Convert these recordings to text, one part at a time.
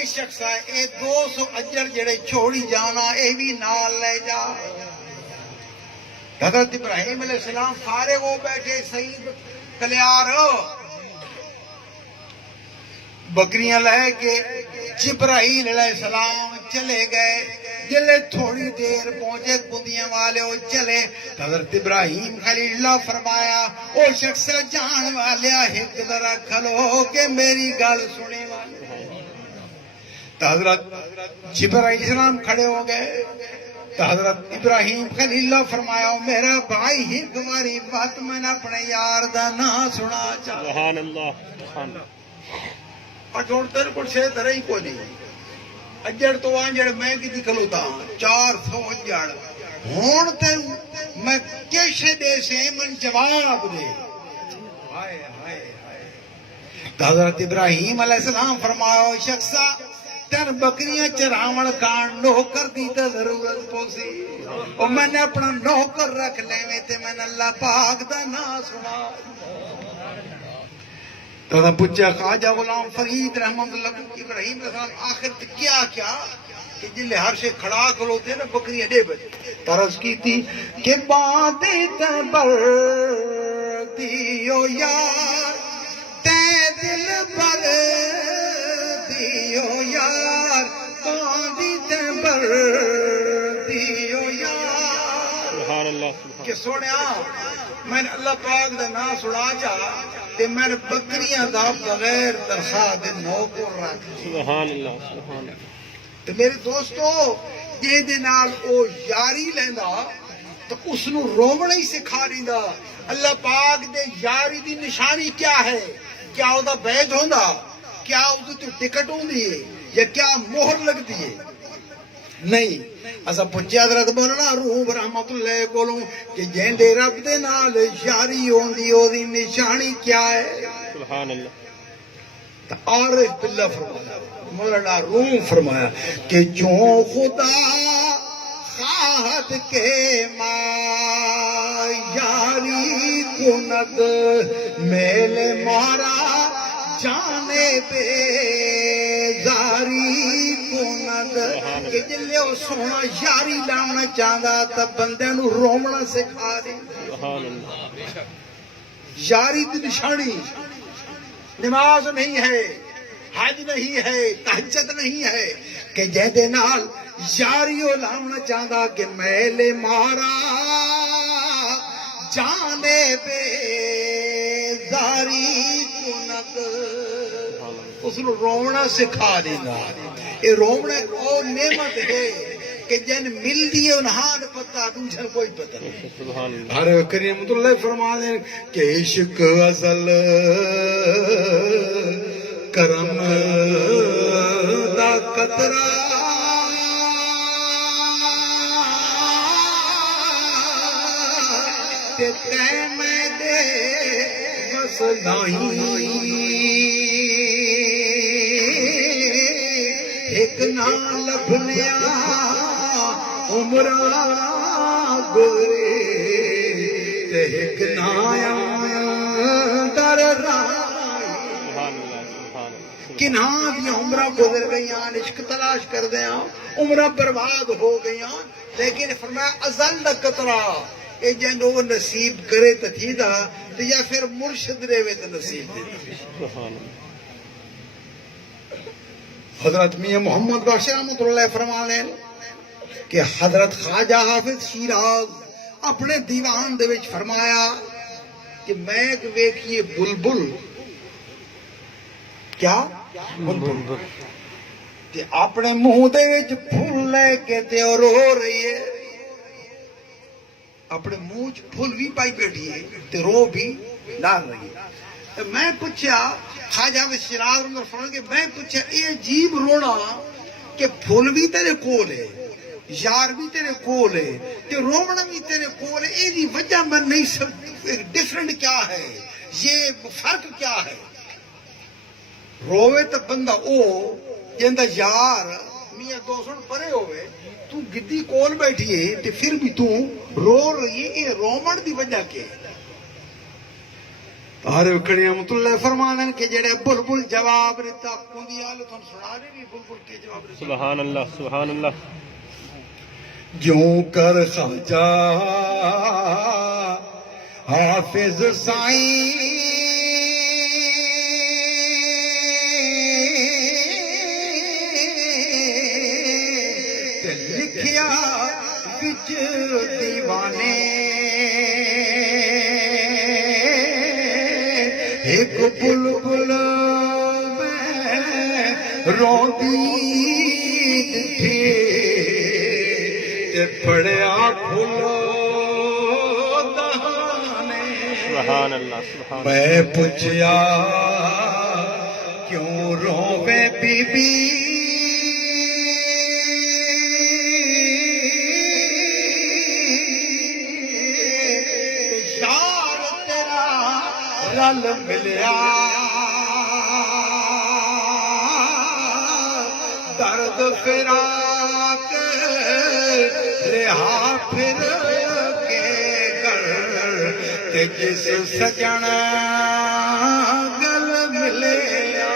اے شخص ہے اے 200 اجر جڑے چھوڑی جانا اے بھی نال لے جا. حضرت ابراہیم علیہ السلام فارغ ہو بیٹھے سعید کلیار بکریاں لے کے جبرائیل علیہ السلام چلے گئے. جلے تھوڑی دیر پہنچے کندیاں والے وہ چلے. حضرت ابراہیم خلیل اللہ فرمایا او شخص جان والیا ایک ذرا کھلو کہ میری گل سنے والے. حضرت جبرائیل السلام کھڑے ہو گئے. حضرت ابراہیم خلیل اللہ فرمایا میرا بھائی ایک باری بات میں نے اپنے یار دا نام سنا چاہتا. سبحان اللہ سبحان اللہ. اور جوڑ تیرے کو سے طرح ہی کو نہیں اجڑ تو آنجڑ میں کی دی کھلوتا 400 اجڑ ہون تے میں کیشے دے سے من جواب دے. ہائے ہائے ہائے. حضرت ابراہیم علیہ السلام فرمایا شخصا تن بکریاں چراون کان نوکر دی تے ضرورت پوسی اور میں نے اپنا نوکر رکھ لے میں تے میں نے اللہ پاک دا نام سنا. تو پوچھا خواجہ غلام فرید رحمت اللہ ابراہیم علیہ السلام آخر کیا کیا کہ جلے ہر سے کھڑا کھلوتے نا بکریاں دے بجے ترس کی تھی کہ باندے تبر دیو یار تے دل بر دیو یار باندی تبر دیو یار. سبحان اللہ. کہ سوڑیا میں نے اللہ پاک دا نام سنا چاہا کہ میں نے بکریاں دا بغیر تنخواہ دے نوکر رکھ. سبحان اللہ سبحان اللہ. تو میرے دوستو یہ دے نال او یاری لیندا تو اس نو رومنا ہی سکھا دیندا. اللہ پاک دے یاری دی نشانی کیا ہے؟ کیا او دا بیج ہوندا؟ کیا او تے ٹکٹ ہوندی ہے یا کیا مہر لگدی ہے؟ نہیں. اسا پوچھیا حضرت مولانا روم رحمت اللہ کولوں کہ جینڈے رب دے نال یاری ہوندی او دی نشانی کیا ہے؟ سبحان اللہ. عارف باللہ فرمایا مولانا روم فرمایا کہ جو خدا خواہد کے ماں یاری کند میل مارا جانے بیزاری کند. کہ جلے وہ سونا یاری لاؤنا چاہتا تا بندے نو رومنا سکھا دی. سبحان اللہ. یاری دی نشانی نماز نہیں ہے حج نہیں ہے تہجد نہیں ہے کہ جہدے نال یاریو لاؤنا چاہتا کہ میلے مارا جانے بیزاری کنک اس نے رونا سکھا دینا. یہ رونا ایک اور نعمت ہے کہ جن مل دیئے انہاں پتہ دوجھن کوئی پتہ نہیں. سبحان اللہ. ہر کریم اللہ فرما دیں کہ عشق ازل کرم دا قطرہ تے میں دے بس نہیں ایک نہ لبھنیا عمرہ گزرے تے ایک نہ در راہ کنہاں دی عمرہ گزر گئیاں عشق تلاش کر دیاں عمرہ برباد ہو گئیاں. لیکن فرمایا ازل دا قطرہ اے جن وہ نصیب کرے تا تھی دا تو یا پھر مرشد رہے تا نصیب دے. سبحان اللہ. حضرت میاں محمد بخش رحمت اللہ فرمانے کہ حضرت خواجہ حافظ شیراز اپنے دیوان دے وچ فرمایا کہ میں ویکھیے بلبل کیا بلبل تے اپنے منہ دے وچ پھول لے کے تے رو رہی ہے. اپنے منہ چ پھول بھی پائی بیٹھی ہے تے رو بھی ڈال رہی ہے. میں پوچھا خواجہ شیراز کہ میں پوچھا یہ عجیب رونا کہ پھول بھی تیرے کول ہے یار بھی تیرے کول ہے تے رونا بھی تیرے کول ہے. یہ وجہ میں نہیں سمجھ ڈفرنٹ کیا ہے یہ فرق کیا ہے؟ روے تو بندہ او جندہ یار میاں دوسروں پرے ہوئے تو گدی کول بیٹھی ہے تے پھر بھی تو رو رہی ہے. یہ رومن دی وجہ کے عارف کڑی رحمت اللہ فرمانن کہ جڑے بلبل جواب دیتا کندی آل تھن سنا دے بھی بلبل کے جواب دیتا سبحان اللہ سبحان اللہ جوں کر خواجہ حافظ سائیں تے لکھیا وچ دیوانے ایک بلبل میں روندی تھی تے پڑیا پھولو دہانے سبحان اللہ سبحان میں پوچھیا کیوں رووے بی بی یار تیرا رل ملیا درد فراق رہا پھر کے گھر تے جس سجن گل ملیا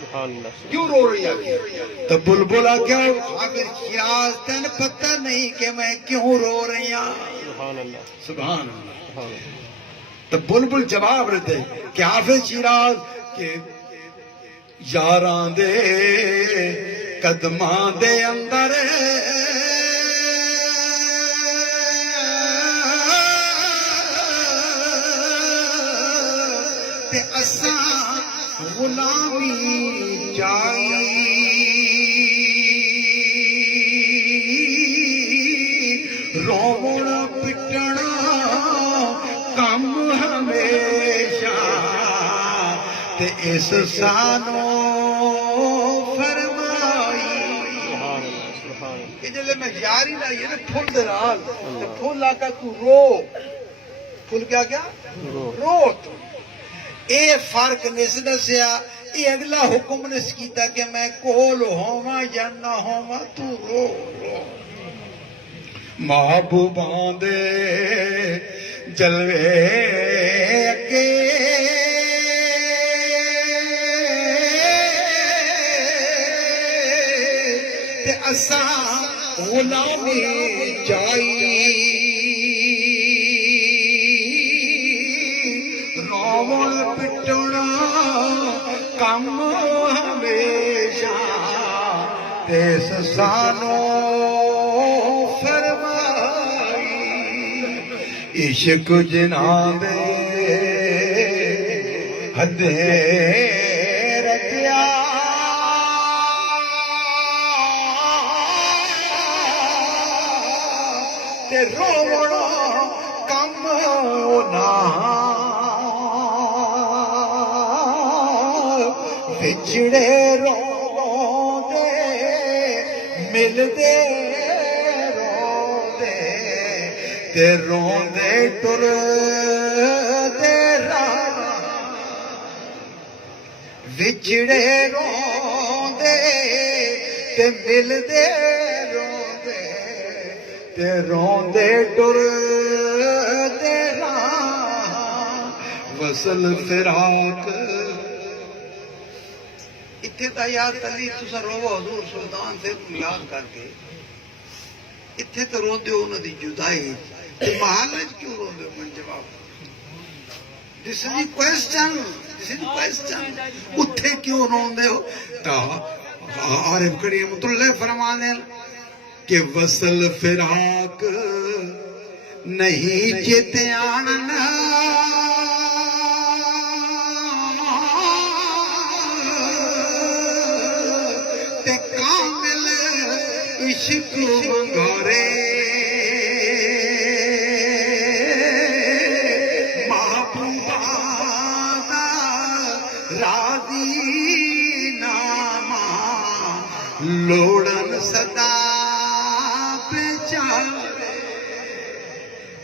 سبحان اللہ کیوں رو رہی ہے تو بلبلا کیا اگر شیراز تین پتہ نہیں کہ میں کیوں رو رہی ہوں سبحان اللہ سبحان اللہ سبحان اللہ تو بلبل جواب دیتے کہ حافظ شیراز کہ یاراں دے قدماں دے اندر تے اساں غلامی چائی رونا پٹنا کم ہمیشہ تے اس سانو فرمائی سبحان اللہ سبحان اللہ کہ جلے میں یاری لائی ہے نا پھول دے رہا تے پھول آکا تو رو پھول کیا کیا رو تو اے فرق نس دسیا اے اگلا حکم نس کیتا کہ میں کول ہوواں یا نہ ہوواں تو رو رو محبوباں دے جلوے اگے تے اساں غلامی چائی روون پٹنا کم ہمیشہ تے سانو عشق جناب حدیں رکھیا تے رونا کم نہ بچھڑے روندے ملدے تے روندے ٹر دے راہ وچھڑے روندے تے ملدے روندے تے روندے ٹر دے راہ وصل فراق اتھے تا یاد تلی تسا روو حضور سلطان سے یاد کر کے اتھے تو روندے ہو انہوں دی جدائی محلج کیوں روندے ہو من جواب This is the question. This is the question. اتھے کیوں روندے ہو تا عارف کریم اللہ فرمانے کہ وصل فراق نہیں چیتے آننا تے کامل عشق منگارے محبوبہ دا راضی نامہ لوڑن صدا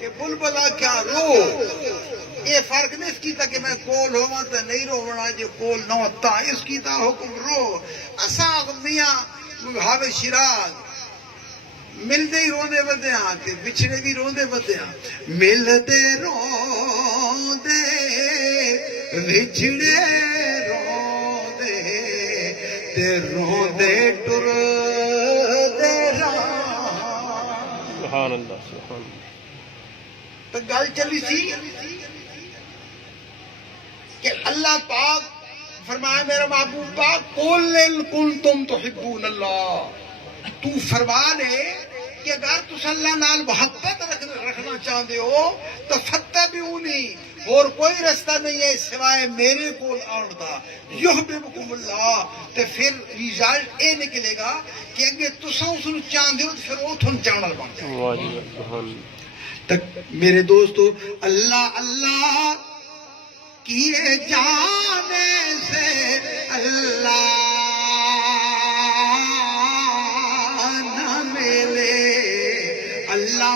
کہ بلبلا کیا رو یہ فرق نہیں اس کی تا کہ میں کول ہوا تا نہیں رونا جو کول نہ ہوتا اس کی تا حکم رو اساں میاں حافظ شیراز ملدے ہی روندے بدے ہاں تے بچھڑے بھی روندے بدے ہاں ملدے رو روندے وچھڑے روندے تے روندے ٹر دے سبحان اللہ سبحان اللہ تو گل چلی سی کہ اللہ پاک فرمایا میرا محبوب پاک قل ان کنتم تحبون اللہ، تو فرما دے کہ اگر تس اللہ نال محبت رکھنا چاہتے ہو تو فتبعونی، اور کوئی رستہ نہیں ہے سوائے میرے کول آن دا، یحببکم اللہ، تو پھر ریزلٹ اے نکلے گا کہ اگر تساں اس نوں چاہتے ہو تو پھر وہ تھن چاہنا بن جائے۔ واہ جی واہ، سبحان اللہ تک میرے دوستو اللہ اللہ کیے جانے سے اللہ نہ ملے، اللہ